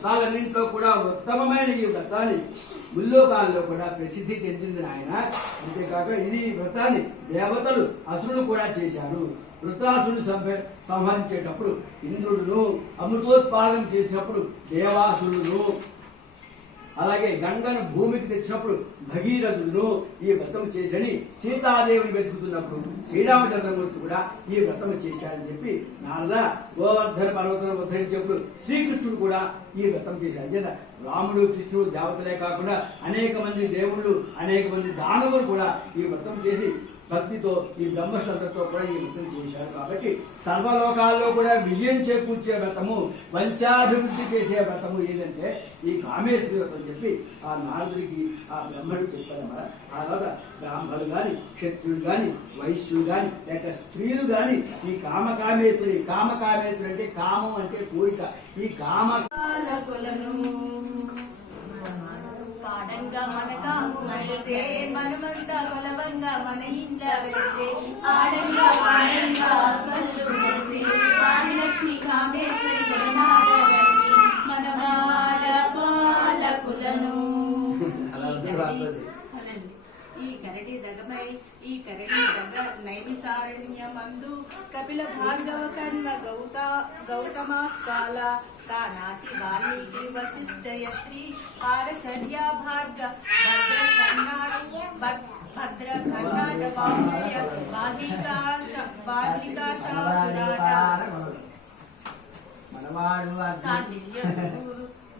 వ్రతాలన్నింటిలో కూడా ఉత్తమమైన ఈ వ్రతాన్ని ముల్లోకాలలో కూడా ప్రసిద్ధి చెందింది ఆయన అంతేకాక ఇది వ్రతాన్ని దేవతలు అసురులు కూడా చేశారు. వృతాసురుడు సంహ- సంహరించేటప్పుడు ఇంద్రుడును అమృతోత్పాదనం చేసినప్పుడు దేవాసురుడును అలాగే గంగను భూమికి తెచ్చినప్పుడు భగీరథుడు ఈ వ్రతం చేసని సీతాదేవిని వెతుకుతున్నప్పుడు శ్రీరామచంద్రమూర్తి కూడా ఈ వ్రతం చేశాడని చెప్పి నారద గోవర్ధన పర్వతం ఉద్ధరించినప్పుడు శ్రీకృష్ణుడు కూడా ఈ వ్రతం చేశాడు. చేత రాముడు కృష్ణుడు దేవతలే కాకుండా అనేక మంది దేవుళ్ళు అనేక మంది దానవులు కూడా ఈ వ్రతం చేసి భక్తితో ఈ బ్రహ్మశ్రద్ధతో కూడా ఈ వ్రతం చేశారు. కాబట్టి సర్వలోకాల్లో కూడా విజయం చేకూర్చే వ్రతము వంచాభివృద్ధి చేసే వ్రతము ఏదంటే ఈ కామేశ్వరి వ్రతం చెప్పి ఆ నారదుడికి ఆ బ్రహ్మడు చెప్పారన్నమాట ఆ తర్వాత బ్రాహ్మణుడు కానీ క్షత్రుడు కానీ వైశ్యుడు కానీ లేక స్త్రీలు కానీ ఈ కామకామేశ్వరి కామకామేశ్వరి అంటే కామం అంటే కోరిక. ఈ కామ మన ఇంట వెలిసే ఆడంగా పాడంగా కళ్ళు వెలిసే ఆదిలక్ష్మి కామేశ్వరి కొలనాడరండి మన వాడ పాలకులను. ఈ కరటి దగమై ఈ కరటి దగ నైమిసారణ్యమందు కపిల భార్గవ కన్న గౌత గౌతమాస్కాల తానాచి వాల్మీకి వశిష్ఠయత్రి పారసర్యా భార్గ భద్ర కర్ణాట భద్ర కర్ణాట బాహ్య బాధికాశ బాధికాశాసురాట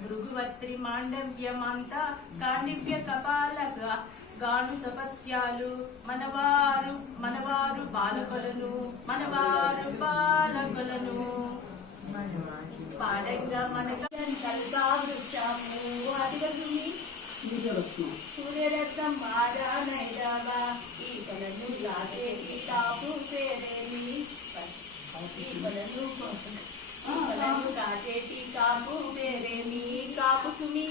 భృగువత్రి మాండవ్యమంత కాండివ్య కపాల గాను సపత్యాలు మనవారు మనవారు బాలకులను మనవారు బాలకులను. పాడంగా మనక సూర్యరత్నం. మారానైరావా ఈ కలను లాగేటి కాపు పేరేమి ఈ కలను కలను కాచేటి కాపు పేరేమి కాపు సుమి.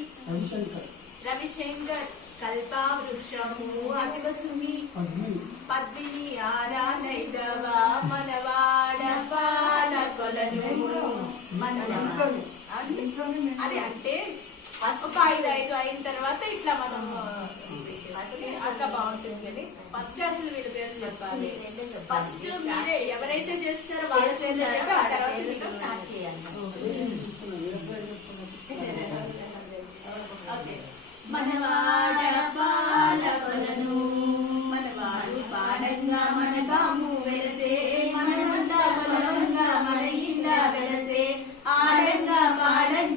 రవిశంకర్. కల్పా వృక్షము పద్మిని. ఆరానైదవా మనవాడ పాలకొలను మనవాడ. అదే అంటే ఒక ఐదు ఐదు అయిన తర్వాత ఇట్లా మనం అసలు అట్లా బాగుంటుంది. ఫస్ట్ అసలు వీళ్ళ పేర్లు చెప్పాలి. ఫస్ట్ మీరే ఎవరైతే చేస్తారో వాళ్ళ చెప్పి ఆ తర్వాత